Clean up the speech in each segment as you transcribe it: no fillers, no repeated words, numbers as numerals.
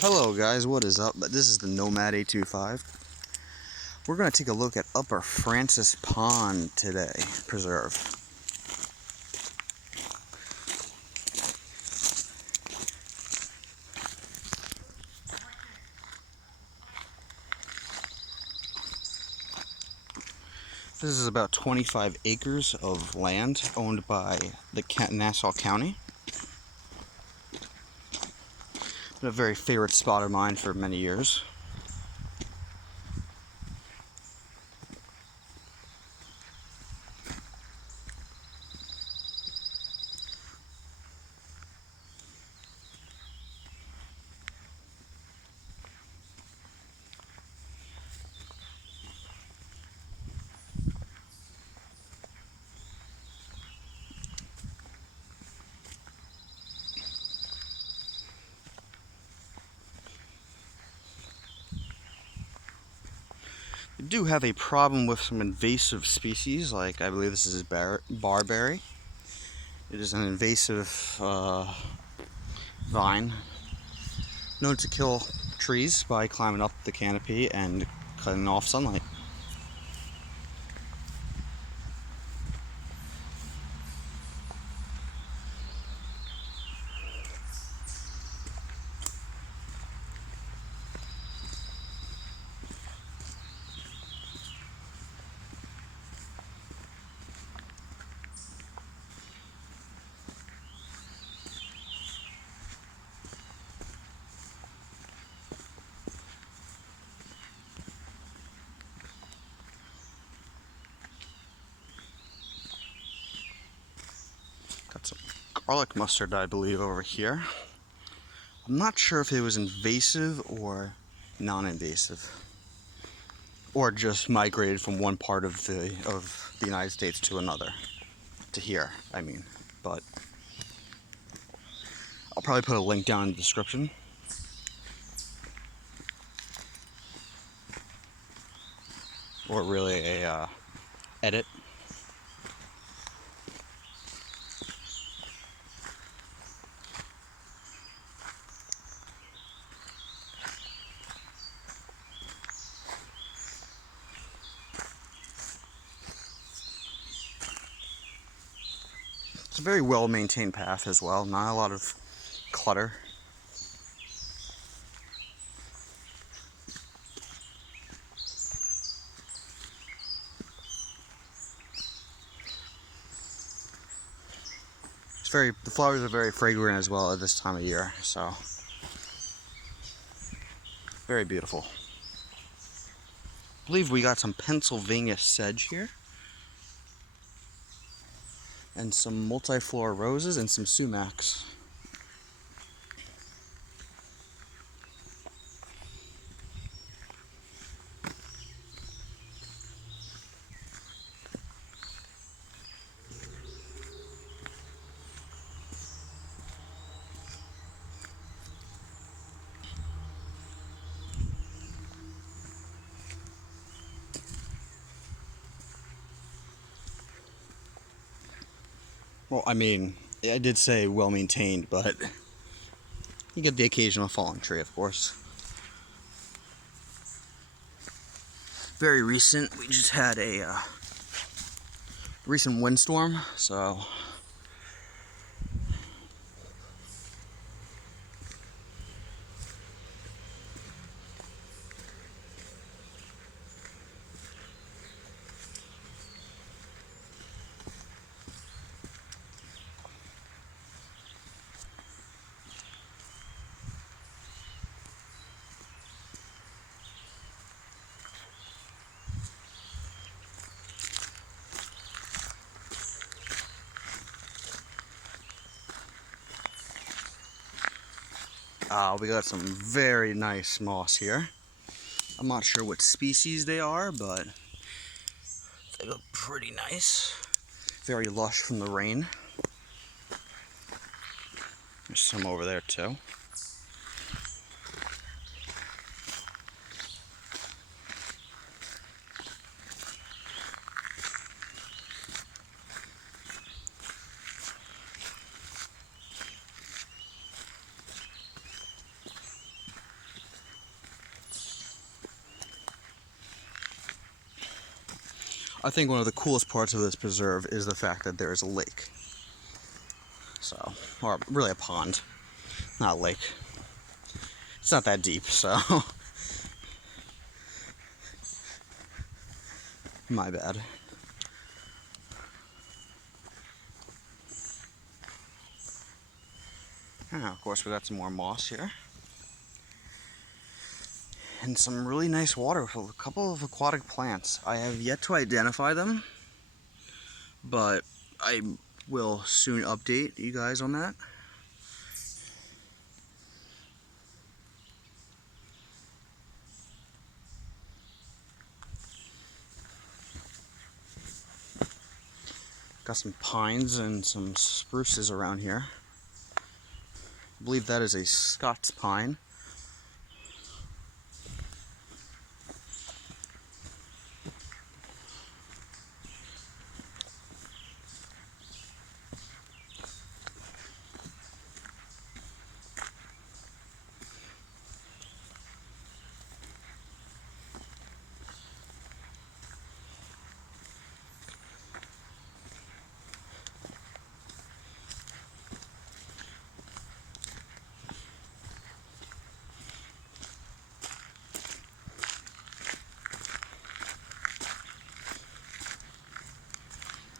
Hello guys, what is up? This is the Nomad 825. We're going to take a look at Upper Francis Pond today, preserve. This is about 25 acres of land owned by the Nassau County. Been a very favorite spot of mine for many years. We do have a problem with some invasive species, like I believe this is barberry. It is an invasive vine known to kill trees by climbing up the canopy and cutting off sunlight. Got some garlic mustard, I believe, over here. I'm not sure if it was invasive or non-invasive, or just migrated from one part of the United States to another, to here, I mean. But I'll probably put a link down in the description. Or really a edit. It's a very well maintained path as well, not a lot of clutter. The flowers are very fragrant as well at this time of year, so very beautiful. I believe we got some Pennsylvania sedge here, and some multiflora roses and some sumacs. Well, I mean, I did say well maintained, but you get the occasional fallen tree, of course. Very recent, we just had a recent windstorm, so we got some very nice moss here. I'm not sure what species they are, but they look pretty nice. Very lush from the rain. There's some over there too. I think one of the coolest parts of this preserve is the fact that there is a lake. So, or really a pond, not a lake. It's not that deep, so my bad. And of course, we got some more moss here. And some really nice water with a couple of aquatic plants. I have yet to identify them, but I will soon update you guys on that. Got some pines and some spruces around here. I believe that is a Scots pine.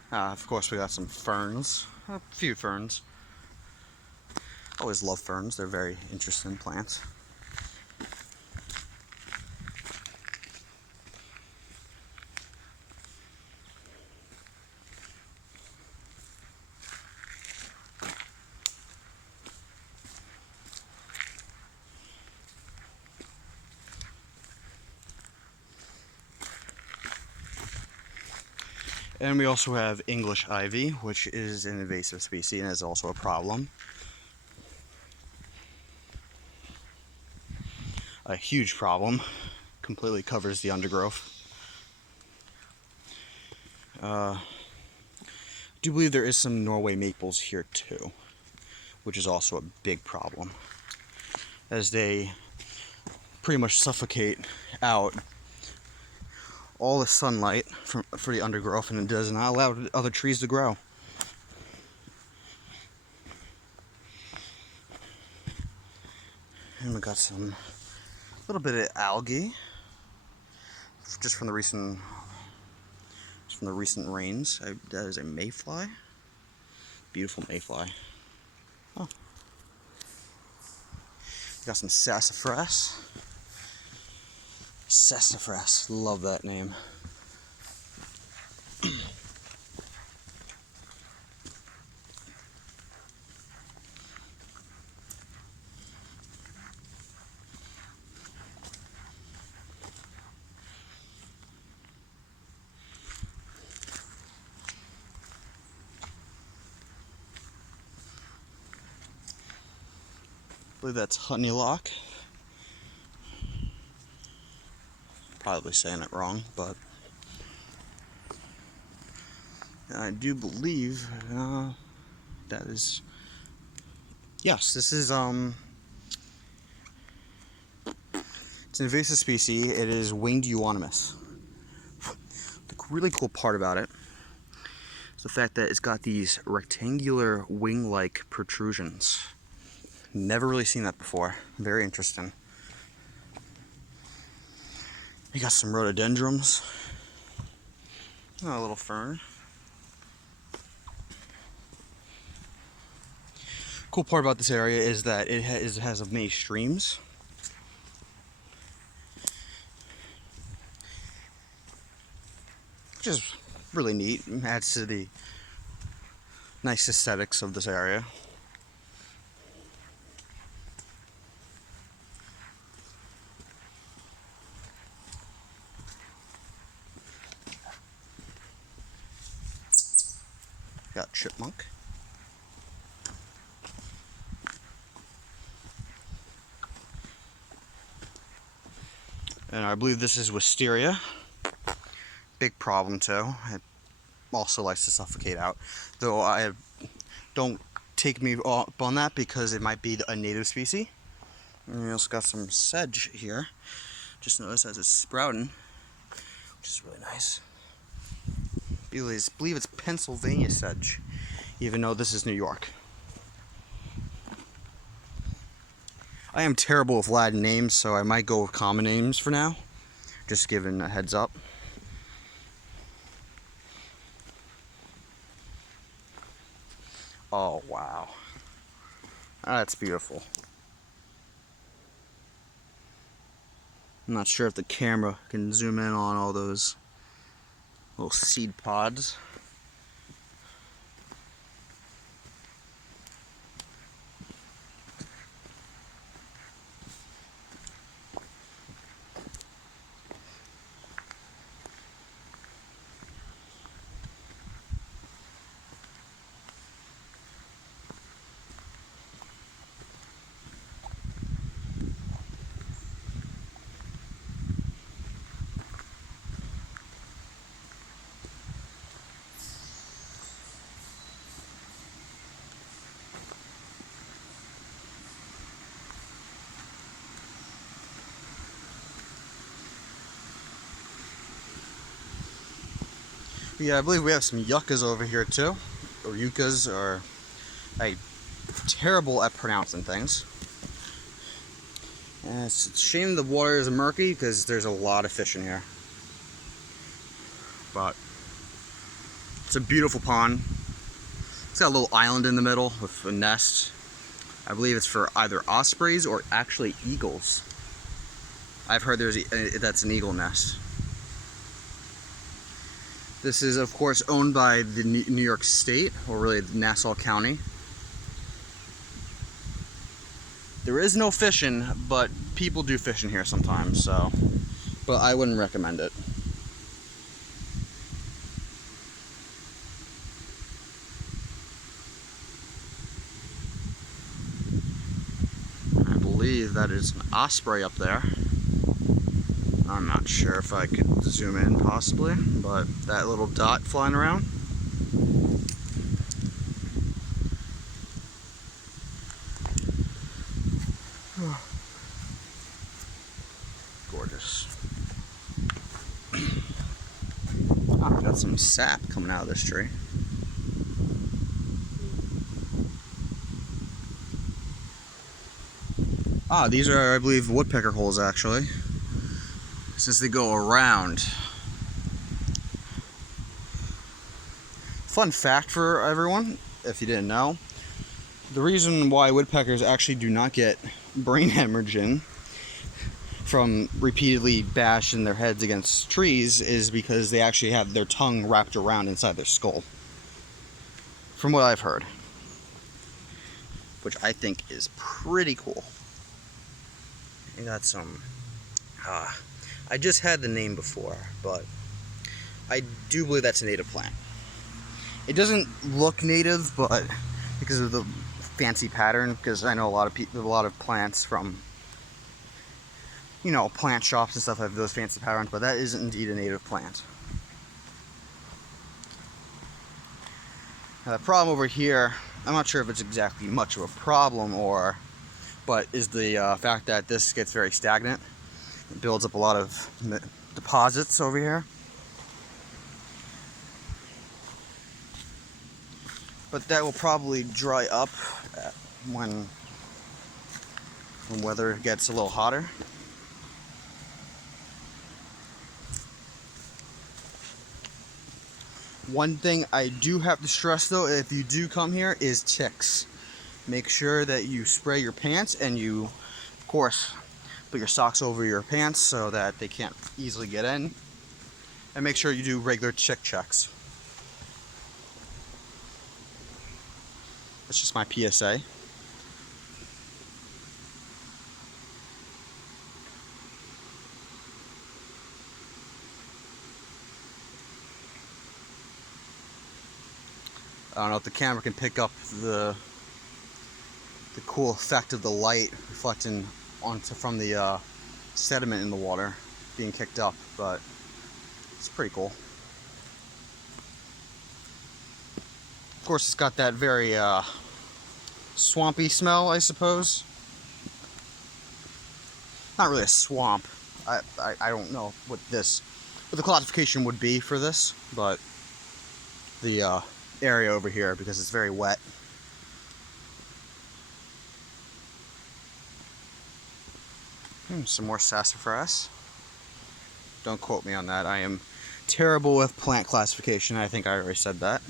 Of course, we got some ferns, a few ferns. Always love ferns, they're very interesting plants. And we also have English ivy, which is an invasive species and is also a problem. A huge problem. Completely covers the undergrowth. I do believe there is some Norway maples here too, which is also a big problem, as they pretty much suffocate out all the sunlight for the undergrowth, and it does not allow other trees to grow. And we got some little bit of algae just from the recent rains. That is a mayfly. Beautiful mayfly. Oh. Got some sassafras. Sassafras, love that name. I believe that's honeylock. Probably saying it wrong, but I do believe that is, yes, this is it's an invasive species. It is winged euonymus. The really cool part about it is the fact that it's got these rectangular wing-like protrusions. Never really seen that before. Very interesting. You got some rhododendrons. Oh, a little fern. Cool part about this area is that it has many streams. Which is really neat and adds to the nice aesthetics of this area. Got chipmunk. And I believe this is wisteria. Big problem too. It also likes to suffocate out. Though don't take me up on that because it might be a native species. And we also got some sedge here. Just notice as it's sprouting, which is really nice. believe it's Pennsylvania sedge, even though this is New York. I am terrible with Latin names, so I might go with common names for now. Just giving a heads up. Oh, wow. That's beautiful. I'm not sure if the camera can zoom in on all those little seed pods. Yeah, I believe we have some yuccas over here too, or yuccas, or I'm terrible at pronouncing things. And it's a shame the water is murky because there's a lot of fish in here. But it's a beautiful pond. It's got a little island in the middle with a nest. I believe it's for either ospreys or actually eagles. I've heard that's an eagle nest. This is, of course, owned by the New York State, or really Nassau County. There is no fishing, but people do fish in here sometimes, so. But I wouldn't recommend it. I believe that is an osprey up there. I'm not sure if I could zoom in possibly, but that little dot flying around. Gorgeous. I've got some sap coming out of this tree. These are, I believe, woodpecker holes actually, since they go around. Fun fact for everyone, if you didn't know, the reason why woodpeckers actually do not get brain hemorrhaging from repeatedly bashing their heads against trees is because they actually have their tongue wrapped around inside their skull. From what I've heard. Which I think is pretty cool. I got some... I just had the name before, but I do believe that's a native plant. It doesn't look native, but because of the fancy pattern, because I know a lot of plants from, you know, plant shops and stuff have those fancy patterns, but that is indeed a native plant. Now, the problem over here, I'm not sure if it's exactly much of a problem but is the fact that this gets very stagnant. It builds up a lot of deposits over here. But that will probably dry up when weather gets a little hotter. One thing I do have to stress though, if you do come here, is ticks. Make sure that you spray your pants and you, of course, put your socks over your pants so that they can't easily get in. And make sure you do regular tick checks. That's just my PSA. I don't know if the camera can pick up the cool effect of the light reflecting from the sediment in the water being kicked up, but it's pretty cool. Of course, it's got that very swampy smell, I suppose. Not really a swamp. I don't know what the classification would be for this, but the area over here because it's very wet. Some more sassafras. Don't quote me on that. I am terrible with plant classification. I think I already said that.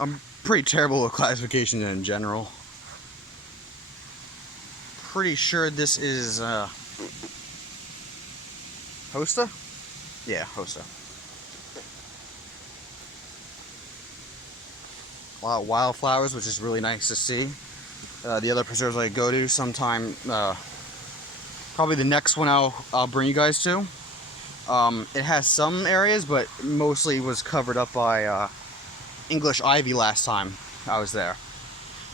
I'm pretty terrible with classification in general. Pretty sure this is Hosta? Yeah, Hosta. A lot of wildflowers, which is really nice to see. The other preserves I go to sometime, probably the next one I'll bring you guys to. It has some areas, but mostly was covered up by English ivy last time I was there.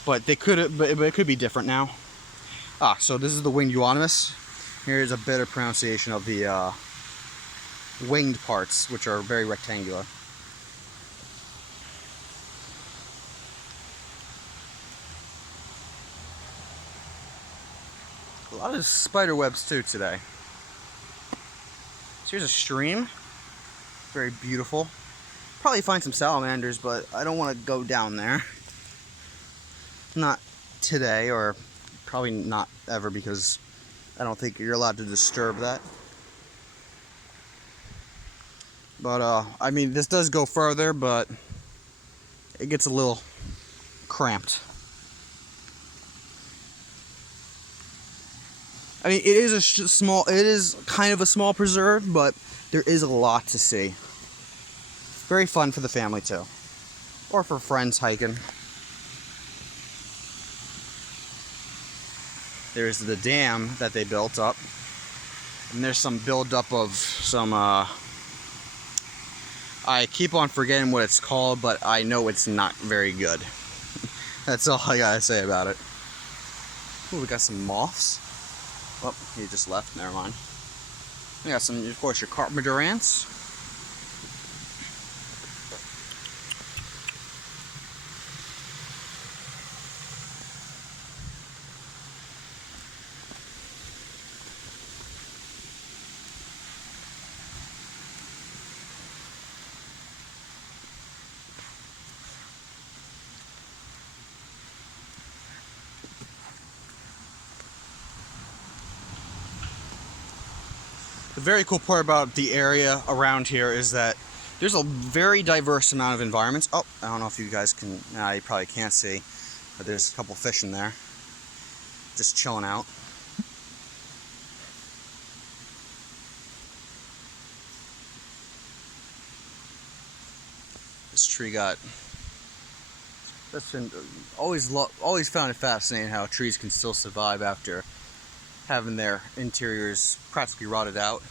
But it could be different now. So this is the winged euonymus. Here's a better pronunciation of the winged parts, which are very rectangular. A lot of spider webs too today. So here's a stream. Very beautiful. Probably find some salamanders, but I don't want to go down there. Not today, or probably not ever, because I don't think you're allowed to disturb that. But I mean, this does go further, but it gets a little cramped. I mean, it is kind of a small preserve, but there is a lot to see. Very fun for the family too, or for friends hiking. There's the dam that they built up, and there's some buildup of some. I keep on forgetting what it's called, but I know it's not very good. That's all I gotta say about it. Ooh, we got some moths. Oh, he just left. Never mind. We got some, of course, your carpenter ants. The very cool part about the area around here is that there's a very diverse amount of environments. Oh, I don't know if you guys can, you probably can't see, but there's a couple fish in there just chilling out. This tree that's been always found it fascinating how trees can still survive after having their interiors practically rotted out.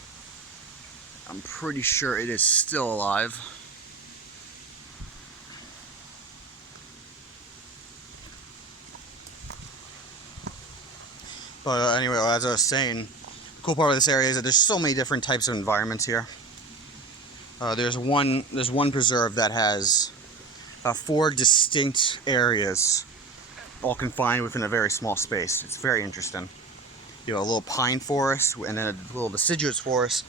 I'm pretty sure it is still alive. But anyway, as I was saying, the cool part of this area is that there's so many different types of environments here. There's one preserve that has 4 distinct areas, all confined within a very small space. It's very interesting. You know, a little pine forest, and then a little deciduous forest,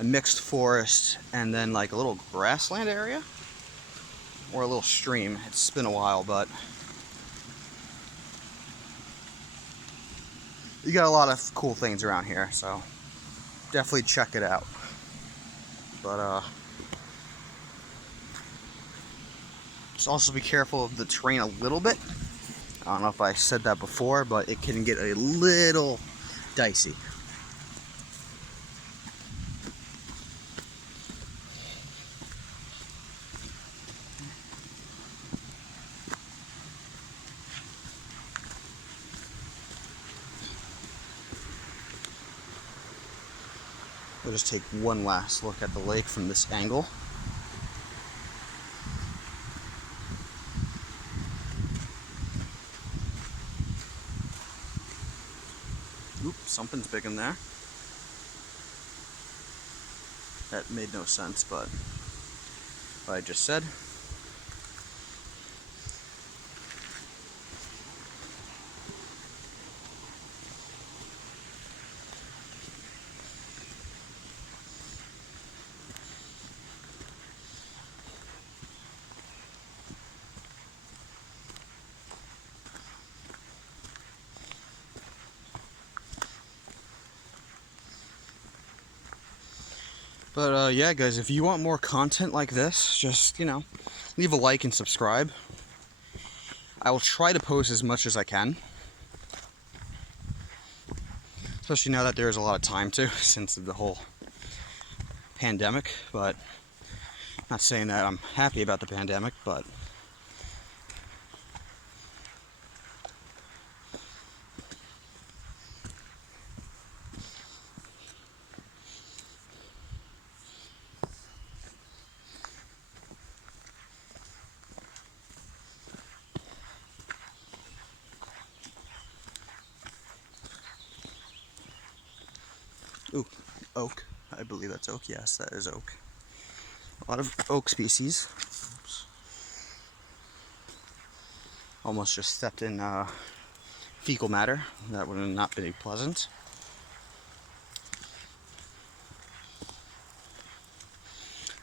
a mixed forest, and then like a little grassland area, or a little stream. It's been a while, but you got a lot of cool things around here, so definitely check it out. But just also be careful of the terrain a little bit. I don't know if I said that before, but it can get a little dicey. We'll just take one last look at the lake from this angle. Oops, something's big in there. That made no sense, but what I just said. But yeah, guys, if you want more content like this, just, you know, leave a like and subscribe. I will try to post as much as I can. Especially now that there's a lot of time to, since the whole pandemic. But not saying that I'm happy about the pandemic, but ooh, oak. I believe that's oak. Yes, that is oak. A lot of oak species. Oops. Almost just stepped in fecal matter. That would have not been pleasant.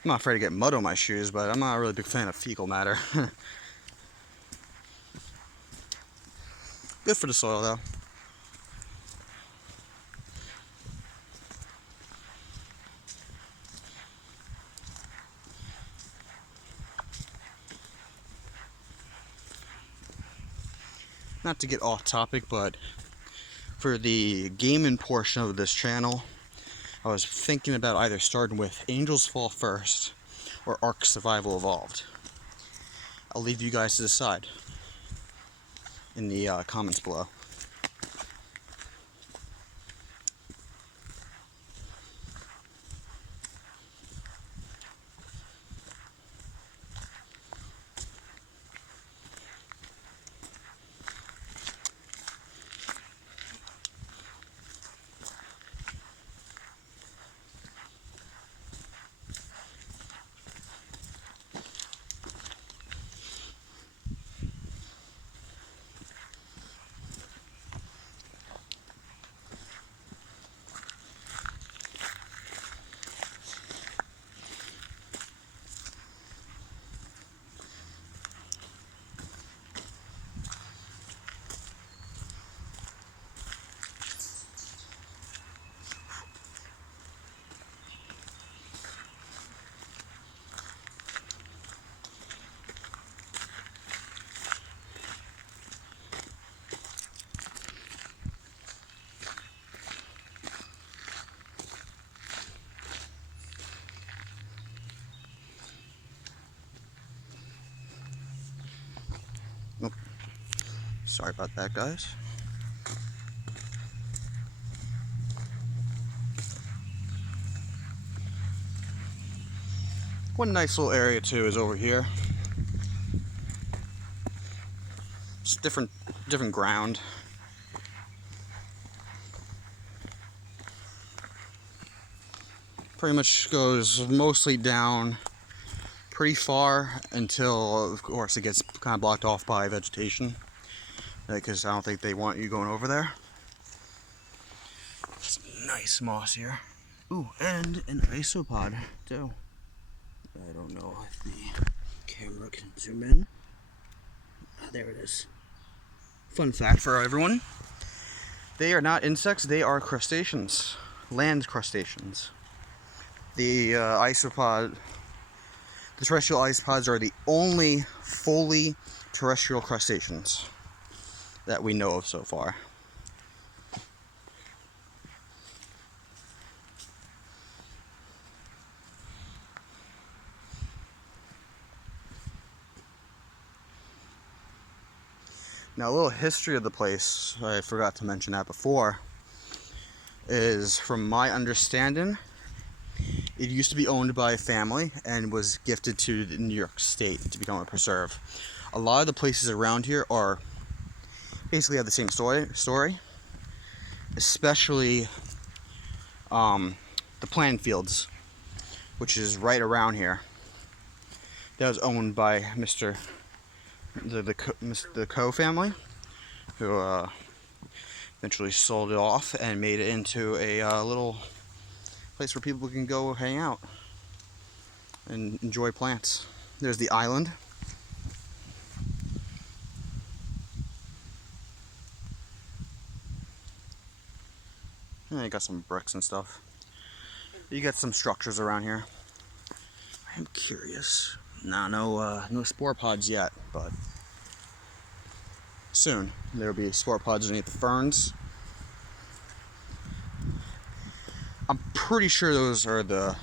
I'm not afraid to get mud on my shoes, but I'm not a really big fan of fecal matter. Good for the soil, though. Not to get off topic, but for the gaming portion of this channel, I was thinking about either starting with Angels Fall first or Ark Survival Evolved. I'll leave you guys to decide in the comments below. Nope. Sorry about that, guys. One nice little area too is over here. It's different ground. Pretty much goes mostly down pretty far until, of course, it gets kind of blocked off by vegetation, because I don't think they want you going over there. Some nice moss here. Ooh, and an isopod too. I don't know if the camera can zoom in. There it is. Fun fact for everyone. They are not insects, they are crustaceans. Land crustaceans. The isopod, the terrestrial isopods are the only fully terrestrial crustaceans that we know of so far. Now, a little history of the place, I forgot to mention that before, is from my understanding, it used to be owned by a family and was gifted to the New York State to become a preserve. A lot of the places around here are basically have the same story, especially the Plant Fields, which is right around here. That was owned by the Coe family, who eventually sold it off and made it into a little place where people can go hang out and enjoy plants. There's the island. And you got some bricks and stuff. You got some structures around here. I am curious. No spore pods yet, but soon there'll be spore pods underneath the ferns. I'm pretty sure those are the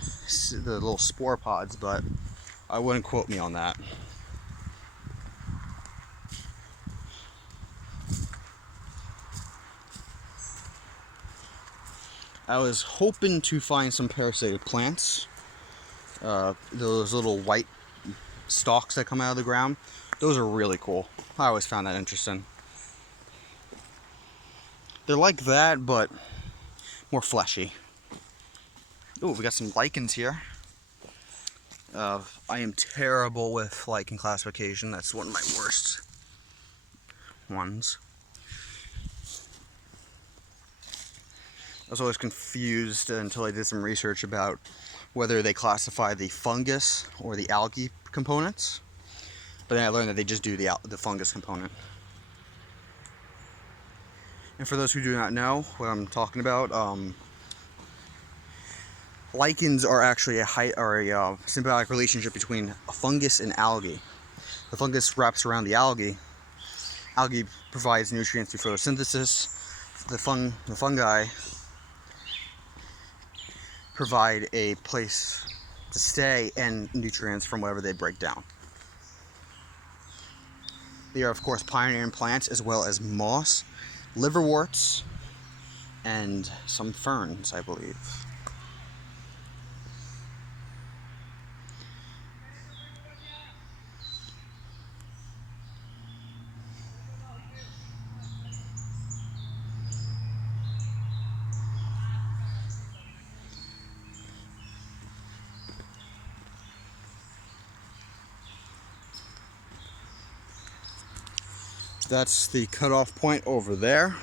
little spore pods, but I wouldn't quote me on that. I was hoping to find some parasitic plants. Those little white stalks that come out of the ground. Those are really cool. I always found that interesting. They're like that, but more fleshy. Oh, we got some lichens here. I am terrible with lichen classification. That's one of my worst ones. I was always confused until I did some research about whether they classify the fungus or the algae components. But then I learned that they just do the fungus component. And for those who do not know what I'm talking about, lichens are actually a symbiotic relationship between a fungus and algae. The fungus wraps around the algae. Algae provides nutrients through photosynthesis. The fungi provide a place to stay and nutrients from whatever they break down. They are, of course, pioneering plants as well as moss, liverworts, and some ferns, I believe. That's the cutoff point over there.